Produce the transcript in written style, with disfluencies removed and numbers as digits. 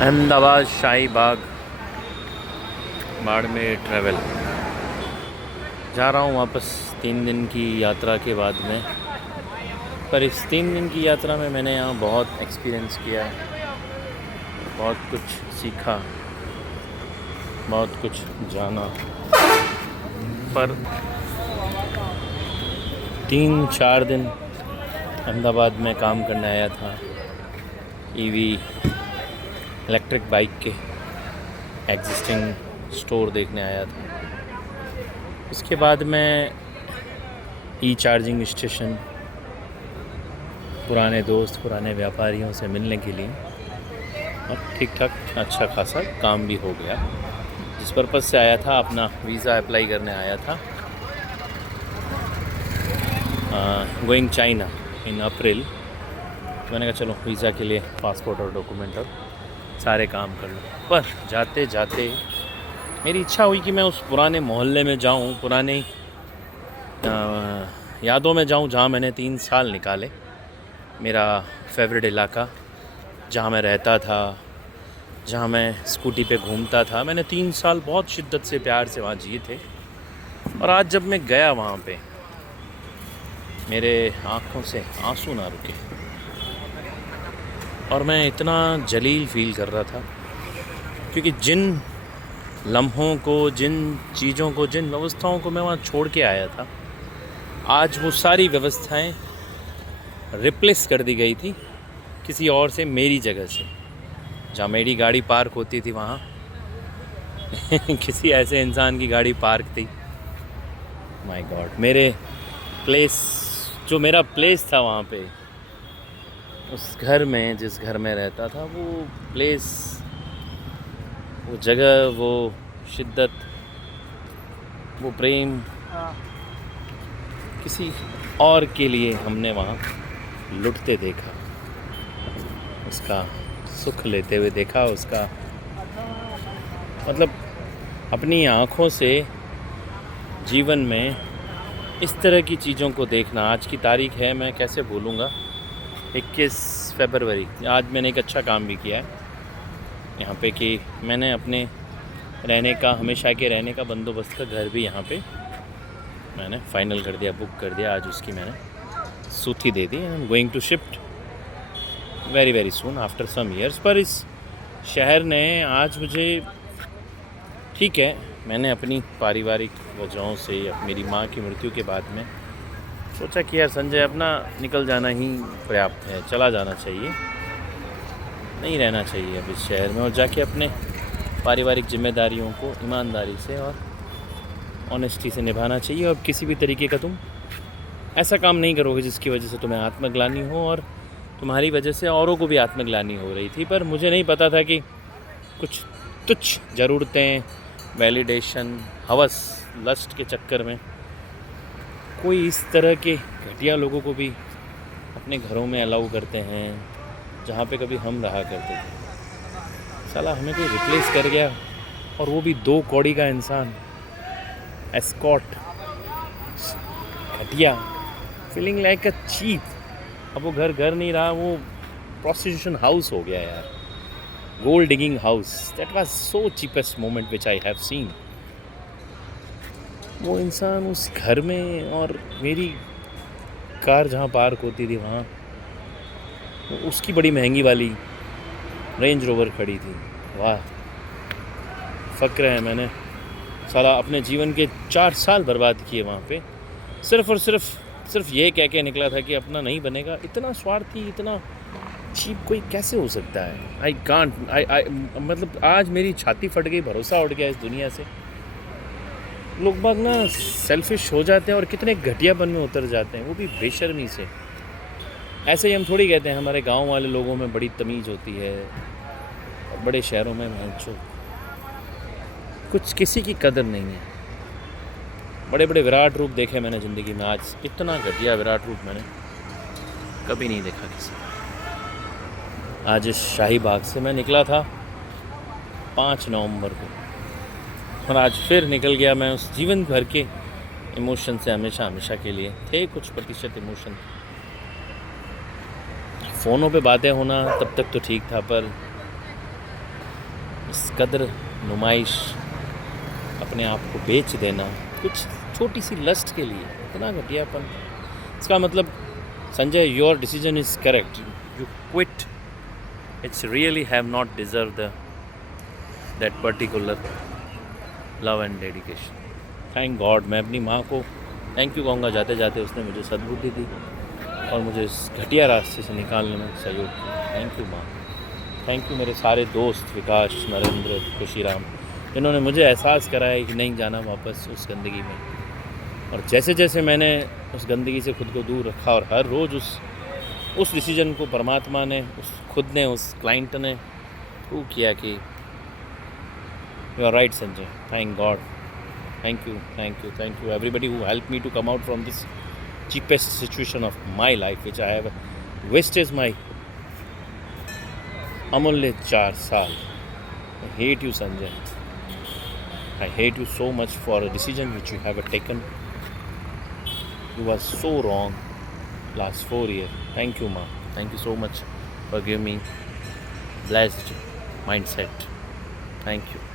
अहमदाबाद शाही बाग Barmer travel जा रहा हूँ वापस 3 दिन की यात्रा के बाद में। पर इस 3 दिन की यात्रा में मैंने यहाँ बहुत एक्सपीरियंस किया, बहुत कुछ सीखा, बहुत कुछ जाना। पर 3-4 दिन अहमदाबाद में काम करने आया था, ईवी इलेक्ट्रिक बाइक के एग्जिस्टिंग स्टोर देखने आया था। उसके बाद मैं ई चार्जिंग स्टेशन, पुराने दोस्त, पुराने व्यापारियों से मिलने के लिए, और ठीक ठाक अच्छा खासा काम भी हो गया। जिस पर्पज़ से आया था, अपना वीज़ा अप्लाई करने आया था, गोइंग चाइना इन अप्रैल। तो मैंने कहा चलो वीज़ा के लिए पासपोर्ट और डॉक्यूमेंट और सारे काम कर लो। पर जाते जाते मेरी इच्छा हुई कि मैं उस पुराने मोहल्ले में जाऊं, पुरानी यादों में जाऊं, जहां मैंने 3 साल निकाले। मेरा फेवरेट इलाका, जहां मैं रहता था, जहां मैं स्कूटी पे घूमता था। मैंने 3 साल बहुत शिद्दत से, प्यार से वहाँ जिए थे। और आज जब मैं गया वहाँ पे, मेरे आँखों से आंसू ना रुके, और मैं इतना जलील फ़ील कर रहा था, क्योंकि जिन लम्हों को, जिन चीज़ों को, जिन व्यवस्थाओं को मैं वहाँ छोड़ के आया था, आज वो सारी व्यवस्थाएं रिप्लेस कर दी गई थी किसी और से, मेरी जगह से। जहाँ मेरी गाड़ी पार्क होती थी, वहाँ किसी ऐसे इंसान की गाड़ी पार्क थी। माय गॉड, मेरे प्लेस, जो मेरा प्लेस था वहाँ पे, उस घर में, जिस घर में रहता था, वो प्लेस, वो जगह, वो शिद्दत, वो प्रेम, किसी और के लिए हमने वहाँ लुटते देखा, उसका सुख लेते हुए देखा, उसका मतलब अपनी आँखों से जीवन में इस तरह की चीज़ों को देखना। आज की तारीख है, मैं कैसे भूलूँगा, 21 फरवरी। आज मैंने एक अच्छा काम भी किया है यहाँ पे, कि मैंने अपने रहने का, हमेशा के रहने का बंदोबस्त का घर भी यहाँ पे मैंने फ़ाइनल कर दिया, बुक कर दिया। आज उसकी मैंने सूथी दे दी। I am going to shift very very soon after some years. पर इस शहर ने आज मुझे, ठीक है, मैंने अपनी पारिवारिक वजहों से, मेरी माँ की मृत्यु के बाद में सोचा कि यार संजय, अपना निकल जाना ही पर्याप्त है, चला जाना चाहिए, नहीं रहना चाहिए अब इस शहर में, और जाके अपने पारिवारिक जिम्मेदारियों को ईमानदारी से और ऑनेस्टी से निभाना चाहिए। और किसी भी तरीके का तुम ऐसा काम नहीं करोगे जिसकी वजह से तुम्हें आत्मग्लानि हो, और तुम्हारी वजह से औरों को भी आत्मग्लानि हो रही थी। पर मुझे नहीं पता था कि कुछ तुच्छ ज़रूरतें, वैलिडेशन, हवस, लस्ट के चक्कर में कोई इस तरह के घटिया लोगों को भी अपने घरों में अलाउ करते हैं, जहाँ पे कभी हम रहा करते थे। साला हमें कोई रिप्लेस कर गया, और वो भी 2 कौड़ी का इंसान, एस्कॉट, घटिया, फीलिंग लाइक अ चीप। अब वो घर नहीं रहा, वो प्रोस्टिट्यूशन हाउस हो गया यार, gold digging house. That was so cheapest moment which I have seen. वो इंसान उस घर में, और मेरी कार जहाँ पार्क होती थी वहाँ, उसकी बड़ी महंगी वाली रेंज रोवर खड़ी थी। वाह, फ़क्र है, मैंने साला अपने जीवन के 4 साल बर्बाद किए वहाँ पे, सिर्फ़ और सिर्फ ये कह के निकला था कि अपना नहीं बनेगा। इतना स्वार्थी, इतना चीप कोई कैसे हो सकता है? आई कांट, मतलब आज मेरी छाती फट गई, भरोसा उठ गया इस दुनिया से। लोग बाग ना सेल्फिश हो जाते हैं और कितने घटियापन में उतर जाते हैं, वो भी बेशर्मी से। ऐसे ही हम थोड़ी कहते हैं हमारे गांव वाले लोगों में बड़ी तमीज़ होती है, और बड़े शहरों में भैंचो कुछ किसी की कदर नहीं है। बड़े बड़े विराट रूप देखे मैंने ज़िंदगी में, आज इतना घटिया विराट रूप मैंने कभी नहीं देखा किसी का। आज इस शाही बाग से मैं निकला था 5 नवंबर को, और आज फिर निकल गया मैं उस जीवन भर के इमोशन से। हमेशा के लिए थे कुछ प्रतिशत इमोशन। फ़ोनों पे बातें होना तब तक तो ठीक था, पर इस कदर नुमाइश, अपने आप को बेच देना कुछ छोटी सी लस्ट के लिए, इतना घटियापन। इसका मतलब Sanjay, your decision is correct, you quit, it's really have not deserve that particular love and dedication. Thank God, मैं अपनी माँ को थैंक यू कहूँगा जाते जाते, उसने मुझे सद्बुद्धि दी और मुझे इस घटिया रास्ते से निकालने में सहयोग किया। थैंक यू माँ। थैंक यू मेरे सारे दोस्त, विकास, नरेंद्र, खुशीराम, जिन्होंने मुझे एहसास कराया कि नहीं जाना वापस उस गंदगी में। और जैसे जैसे मैंने उस गंदगी से खुद को दूर रखा और हर रोज़ उस डिसीजन को परमात्मा ने, उस खुद ने, उस क्लाइंट ने वो किया कि you are right Sanjay, thank God, thank you, thank you, thank you everybody who help me to come out from this cheapest situation of my life which I have wasted my amulya 4 saal. I hate you Sanjay, I hate you so much for a decision which you have taken. You were so wrong last 4 years. Thank you ma, thank you so much for giving me blessed mindset. Thank you.